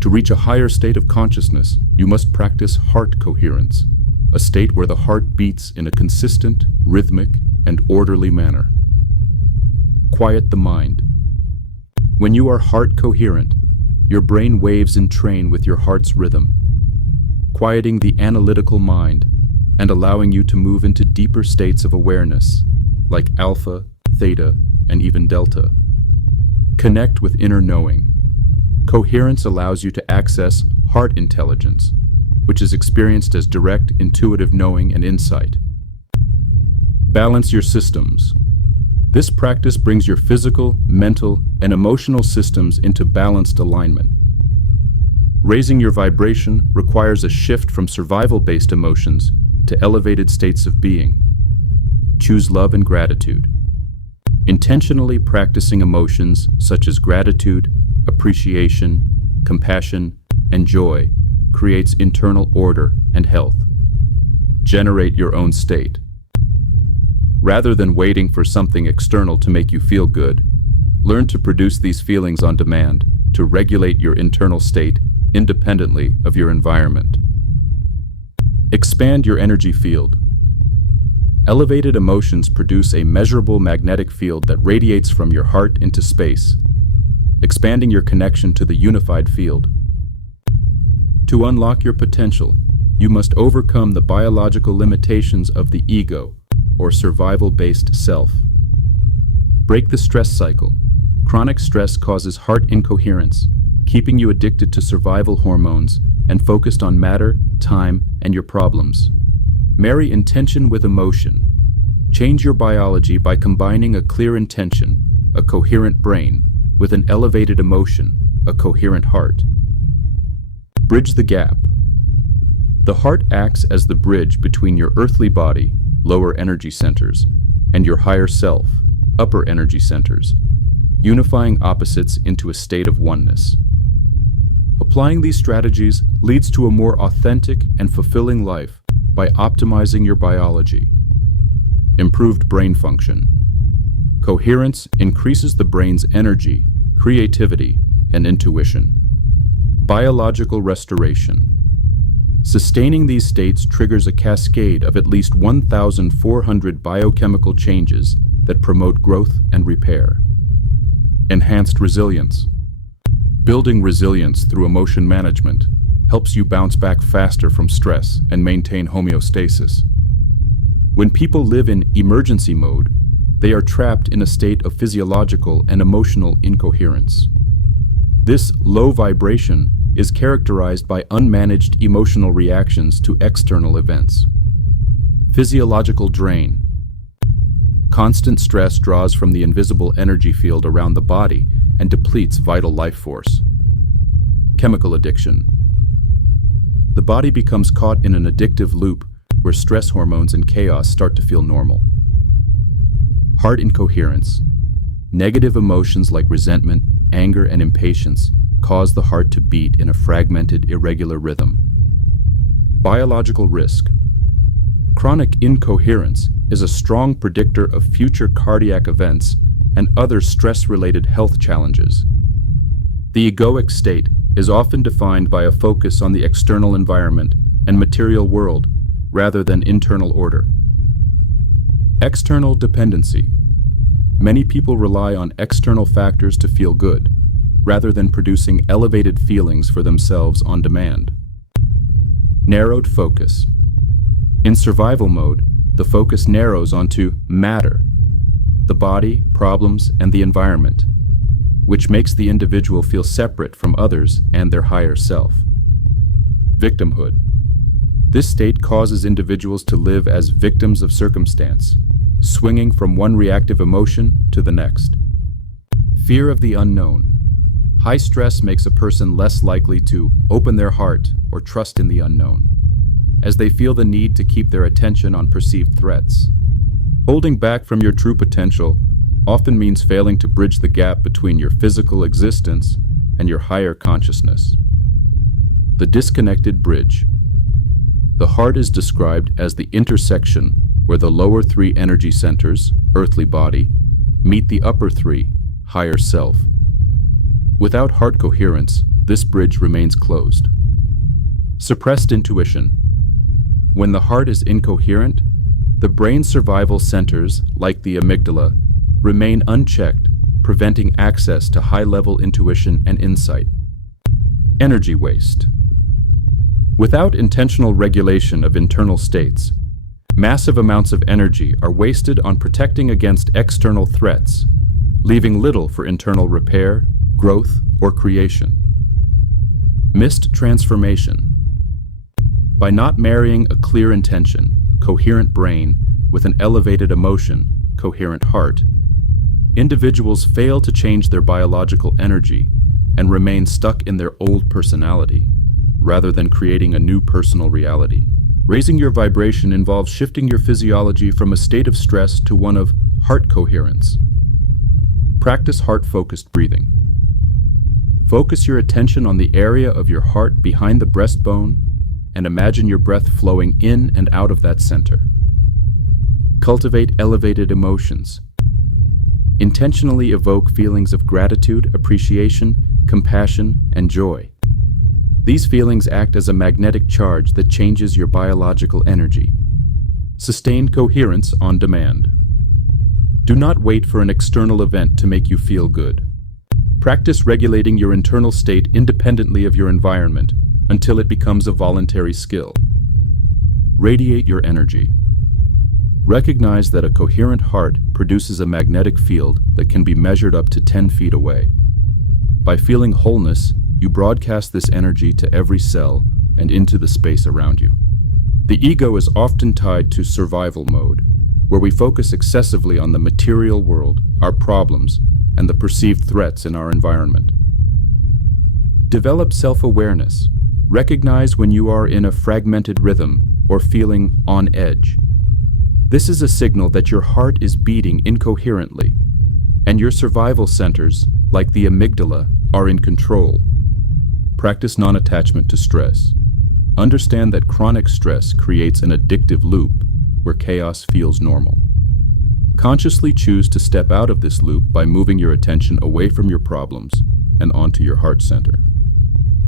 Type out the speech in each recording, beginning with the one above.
To reach a higher state of consciousness, you must practice heart coherence, a state where the heart beats in a consistent, rhythmic, and orderly manner. Quiet the mind. When you are heart coherent, your brain waves in train with your heart's rhythm, quieting the analytical mind and allowing you to move into deeper states of awareness, like alpha, theta, and even delta. Connect with inner knowing. Coherence allows you to access heart intelligence, which is experienced as direct, intuitive knowing and insight. Balance your systems. This practice brings your physical, mental, and emotional systems into balanced alignment. Raising your vibration requires a shift from survival-based emotions to elevated states of being. Choose love and gratitude. Intentionally practicing emotions such as gratitude, appreciation, compassion, and joy creates internal order and health. Generate your own state. Rather than waiting for something external to make you feel good, learn to produce these feelings on demand to regulate your internal state independently of your environment. Expand your energy field. Elevated emotions produce a measurable magnetic field that radiates from your heart into space, expanding your connection to the unified field. To unlock your potential, you must overcome the biological limitations of the ego, or survival-based self. Break the stress cycle. Chronic stress causes heart incoherence, keeping you addicted to survival hormones and focused on matter, time, and your problems. Marry intention with emotion. Change your biology by combining a clear intention, a coherent brain, with an elevated emotion, a coherent heart. Bridge the gap. The heart acts as the bridge between your earthly body, lower energy centers, and your higher self, upper energy centers, unifying opposites into a state of oneness. Applying these strategies leads to a more authentic and fulfilling life by optimizing your biology. Improved brain function. Coherence increases the brain's energy, creativity, and intuition. Biological restoration. Sustaining these states triggers a cascade of at least 1,400 biochemical changes that promote growth and repair. Enhanced resilience. Building resilience through emotion management helps you bounce back faster from stress and maintain homeostasis. When people live in emergency mode, they are trapped in a state of physiological and emotional incoherence. This low vibration is characterized by unmanaged emotional reactions to external events. Physiological drain. Constant stress draws from the invisible energy field around the body and depletes vital life force. Chemical addiction. The body becomes caught in an addictive loop where stress hormones and chaos start to feel normal. Heart incoherence. Negative emotions like resentment, anger, and impatience cause the heart to beat in a fragmented, irregular rhythm. Biological risk. Chronic incoherence is a strong predictor of future cardiac events and other stress-related health challenges. The egoic state is often defined by a focus on the external environment and material world rather than internal order. External dependency. Many people rely on external factors to feel good, rather than producing elevated feelings for themselves on demand. Narrowed focus. In survival mode, the focus narrows onto matter, the body, problems, and the environment, which makes the individual feel separate from others and their higher self. Victimhood. This state causes individuals to live as victims of circumstance, swinging from one reactive emotion to the next. Fear of the unknown. High stress makes a person less likely to open their heart or trust in the unknown, as they feel the need to keep their attention on perceived threats. Holding back from your true potential often means failing to bridge the gap between your physical existence and your higher consciousness. The disconnected bridge. The heart is described as the intersection where the lower three energy centers, earthly body, meet the upper three, higher self. Without heart coherence, this bridge remains closed. Suppressed intuition. When the heart is incoherent, the brain's survival centers, like the amygdala, remain unchecked, preventing access to high-level intuition and insight. Energy waste. Without intentional regulation of internal states, massive amounts of energy are wasted on protecting against external threats, leaving little for internal repair, growth, or creation. Missed transformation. By not marrying a clear intention, coherent brain, with an elevated emotion, coherent heart, individuals fail to change their biological energy and remain stuck in their old personality, rather than creating a new personal reality. Raising your vibration involves shifting your physiology from a state of stress to one of heart coherence. Practice heart-focused breathing. Focus your attention on the area of your heart behind the breastbone and imagine your breath flowing in and out of that center. Cultivate elevated emotions. Intentionally evoke feelings of gratitude, appreciation, compassion, and joy. These feelings act as a magnetic charge that changes your biological energy. Sustain coherence on demand. Do not wait for an external event to make you feel good. Practice regulating your internal state independently of your environment until it becomes a voluntary skill. Radiate your energy. Recognize that a coherent heart produces a magnetic field that can be measured up to 10 feet away. By feeling wholeness, you broadcast this energy to every cell and into the space around you. The ego is often tied to survival mode, where we focus excessively on the material world, our problems, and the perceived threats in our environment. Develop self-awareness. Recognize when you are in a fragmented rhythm or feeling on edge. This is a signal that your heart is beating incoherently, and your survival centers, like the amygdala, are in control. Practice non-attachment to stress. Understand that chronic stress creates an addictive loop where chaos feels normal. Consciously choose to step out of this loop by moving your attention away from your problems and onto your heart center.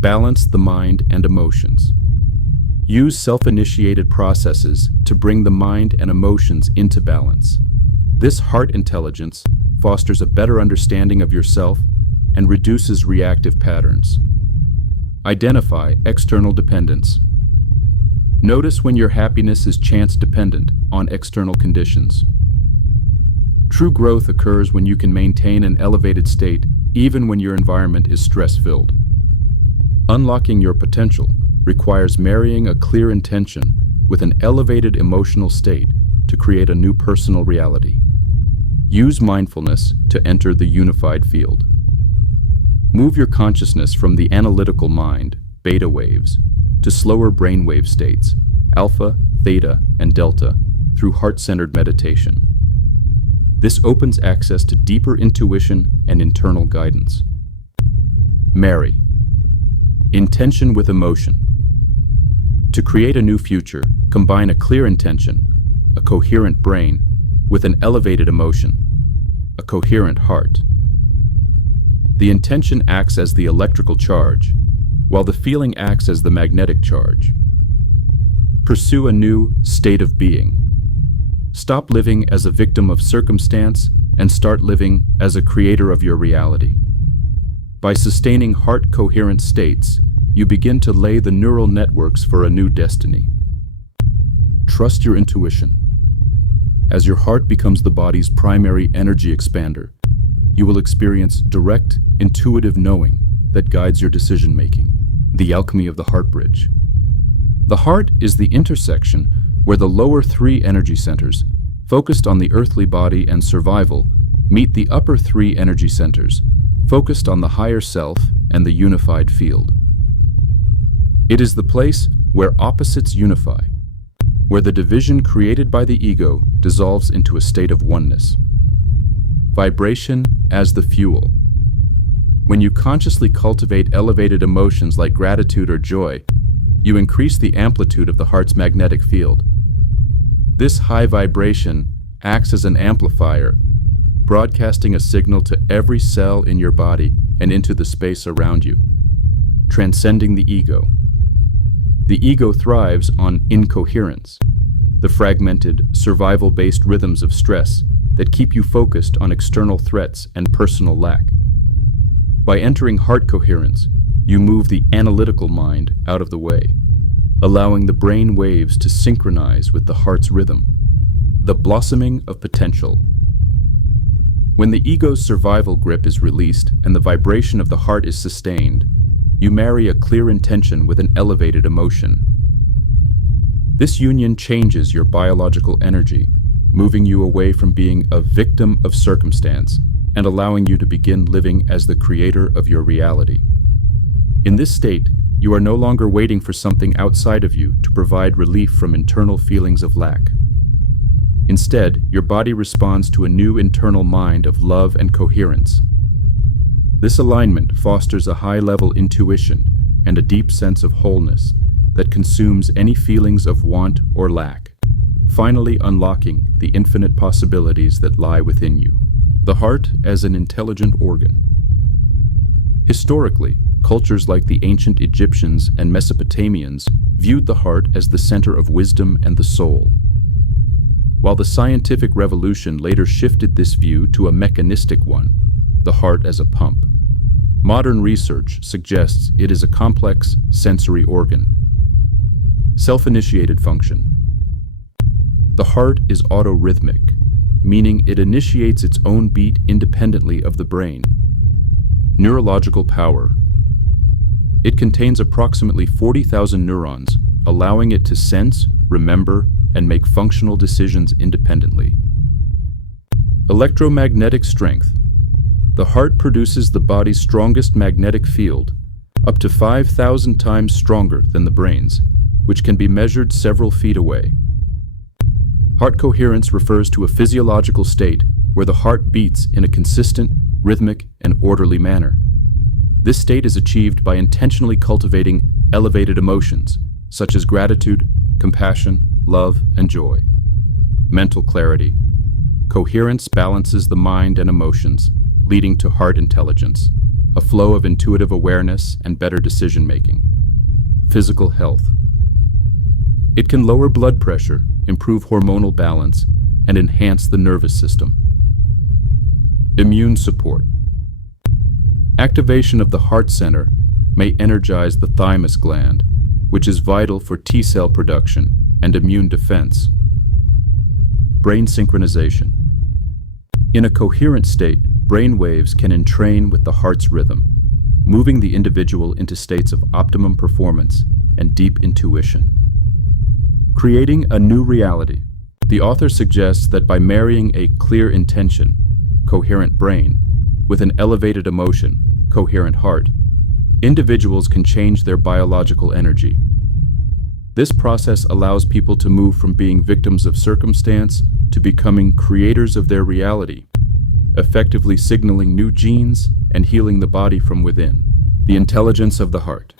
Balance the mind and emotions. Use self-initiated processes to bring the mind and emotions into balance. This heart intelligence fosters a better understanding of yourself and reduces reactive patterns. Identify external dependence. Notice when your happiness is chance-dependent on external conditions. True growth occurs when you can maintain an elevated state even when your environment is stress-filled. Unlocking your potential requires marrying a clear intention with an elevated emotional state to create a new personal reality. Use mindfulness to enter the unified field. Move your consciousness from the analytical mind, beta waves, to slower brainwave states, alpha, theta, and delta, through heart-centered meditation. This opens access to deeper intuition and internal guidance. Marry. Intention with emotion. To create a new future, combine a clear intention, a coherent brain, with an elevated emotion, a coherent heart. The intention acts as the electrical charge, while the feeling acts as the magnetic charge. Pursue a new state of being. Stop living as a victim of circumstance and start living as a creator of your reality. By sustaining heart-coherent states, you begin to lay the neural networks for a new destiny. Trust your intuition. As your heart becomes the body's primary energy expander, you will experience direct, intuitive knowing that guides your decision-making. The alchemy of the heart bridge. The heart is the intersection where the lower three energy centers, focused on the earthly body and survival, meet the upper three energy centers, focused on the higher self and the unified field. It is the place where opposites unify, where the division created by the ego dissolves into a state of oneness. Vibration as the fuel. When you consciously cultivate elevated emotions like gratitude or joy, you increase the amplitude of the heart's magnetic field. This high vibration acts as an amplifier, broadcasting a signal to every cell in your body and into the space around you. transcending the ego. The ego thrives on incoherence, the fragmented, survival-based rhythms of stress that keep you focused on external threats and personal lack. By entering heart coherence, you move the analytical mind out of the way, allowing the brain waves to synchronize with the heart's rhythm. The blossoming of potential. When the ego's survival grip is released and the vibration of the heart is sustained, you marry a clear intention with an elevated emotion. This union changes your biological energy, moving you away from being a victim of circumstance and allowing you to begin living as the creator of your reality. In this state, you are no longer waiting for something outside of you to provide relief from internal feelings of lack. Instead, your body responds to a new internal mind of love and coherence. This alignment fosters a high-level intuition and a deep sense of wholeness that consumes any feelings of want or lack, finally unlocking the infinite possibilities that lie within you. The heart as an intelligent organ. Historically, cultures like the ancient Egyptians and Mesopotamians viewed the heart as the center of wisdom and the soul. While the scientific revolution later shifted this view to a mechanistic one, the heart as a pump, modern research suggests it is a complex sensory organ. Self-initiated function. The heart is auto-rhythmic, meaning it initiates its own beat independently of the brain. Neurological power. It contains approximately 40,000 neurons, allowing it to sense, remember, and make functional decisions independently. Electromagnetic strength. The heart produces the body's strongest magnetic field, up to 5,000 times stronger than the brain's, which can be measured several feet away. Heart coherence refers to a physiological state where the heart beats in a consistent, rhythmic, and orderly manner. This state is achieved by intentionally cultivating elevated emotions, such as gratitude, compassion, love, and joy. Mental clarity. Coherence balances the mind and emotions, leading to heart intelligence, a flow of intuitive awareness and better decision-making. Physical health. It can lower blood pressure, improve hormonal balance, and enhance the nervous system. Immune support. Activation of the heart center may energize the thymus gland, which is vital for T-cell production and immune defense. Brain synchronization. In a coherent state, brain waves can entrain with the heart's rhythm, moving the individual into states of optimum performance and deep intuition. Creating a new reality. The author suggests that by marrying a clear intention, coherent brain, with an elevated emotion, coherent heart, individuals can change their biological energy. This process allows people to move from being victims of circumstance to becoming creators of their reality, effectively signaling new genes and healing the body from within. The intelligence of the heart.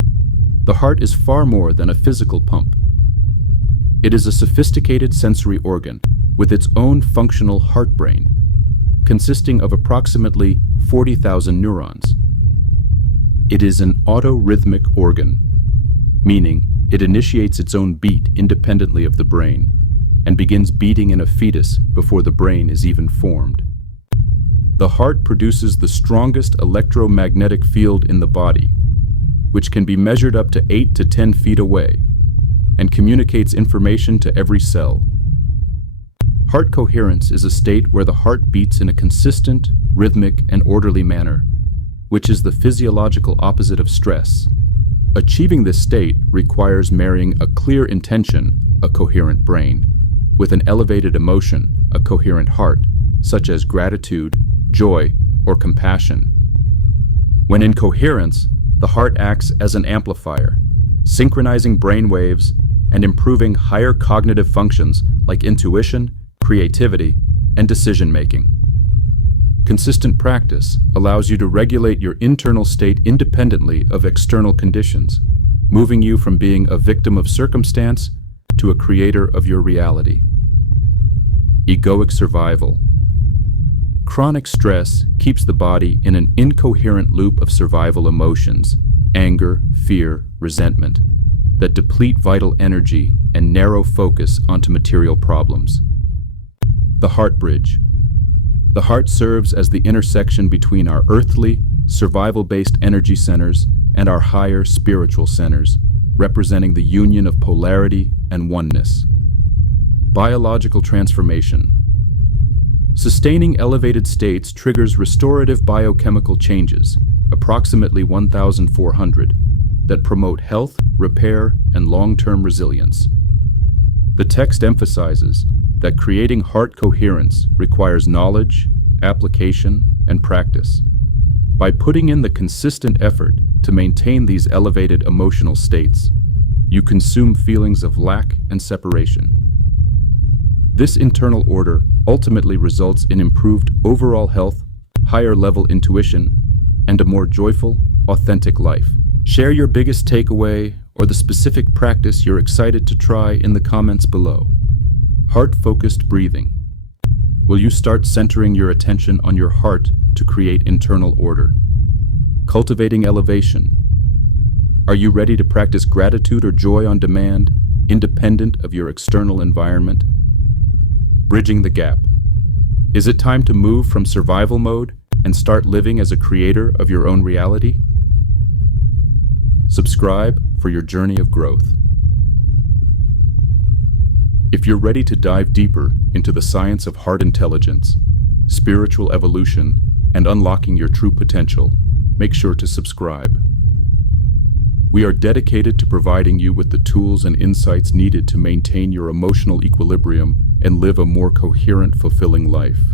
The heart is far more than a physical pump. It is a sophisticated sensory organ with its own functional heart brain, consisting of approximately 40,000 neurons. It is an auto-rhythmic organ, meaning it initiates its own beat independently of the brain and begins beating in a fetus before the brain is even formed. The heart produces the strongest electromagnetic field in the body, which can be measured up to 8 to 10 feet away, and communicates information to every cell. Heart coherence is a state where the heart beats in a consistent, rhythmic, and orderly manner, which is the physiological opposite of stress. Achieving this state requires marrying a clear intention, a coherent brain, with an elevated emotion, a coherent heart, such as gratitude, joy, or compassion. When in coherence, the heart acts as an amplifier, synchronizing brain waves and improving higher cognitive functions like intuition, creativity, and decision-making. Consistent practice allows you to regulate your internal state independently of external conditions, moving you from being a victim of circumstance to a creator of your reality. Egoic survival. Chronic stress keeps the body in an incoherent loop of survival emotions, anger, fear, resentment, that deplete vital energy and narrow focus onto material problems. The heart bridge. The heart serves as the intersection between our earthly, survival-based energy centers and our higher spiritual centers, representing the union of polarity and oneness. Biological transformation. Sustaining elevated states triggers restorative biochemical changes, approximately 1,400, that promote health, repair, and long-term resilience. The text emphasizes that creating heart coherence requires knowledge, application, and practice. By putting in the consistent effort to maintain these elevated emotional states, you consume feelings of lack and separation. This internal order ultimately results in improved overall health, higher-level intuition, and a more joyful, authentic life. Share your biggest takeaway or the specific practice you're excited to try in the comments below. Heart-focused breathing. Will you start centering your attention on your heart to create internal order? Cultivating elevation. Are you ready to practice gratitude or joy on demand, independent of your external environment? Bridging the gap. Is it time to move from survival mode and start living as a creator of your own reality? Subscribe for your journey of growth. If you're ready to dive deeper into the science of heart intelligence, spiritual evolution, and unlocking your true potential, make sure to subscribe. We are dedicated to providing you with the tools and insights needed to maintain your emotional equilibrium and live a more coherent, fulfilling life.